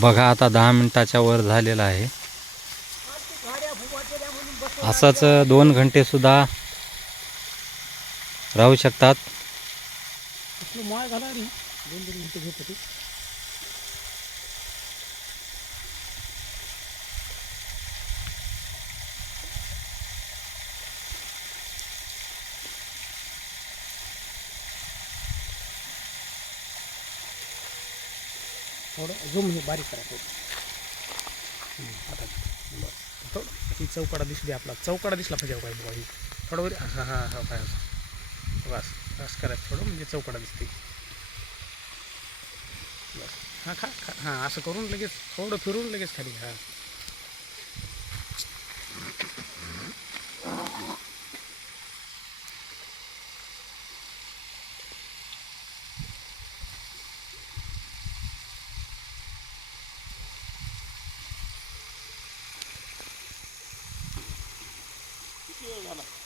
बघा आता दहा मिनिटाच्या वर झालेला आहे. असंच दोन घंटे सुद्धा राहू शकतात. थोडं झूम हे बारीक करायचं आता बरं. थोडं ही चौकडा दिसली आपला. चौकडा दिसला पाहिजे काय बघा ही. थोडं वर हां हां हां काय बस बस करायचं थोडं म्हणजे चौकडा दिसते. बस. हां खा खा. हां असं करून लगेच थोडं फिरून लगेच खाली. हां. Thank.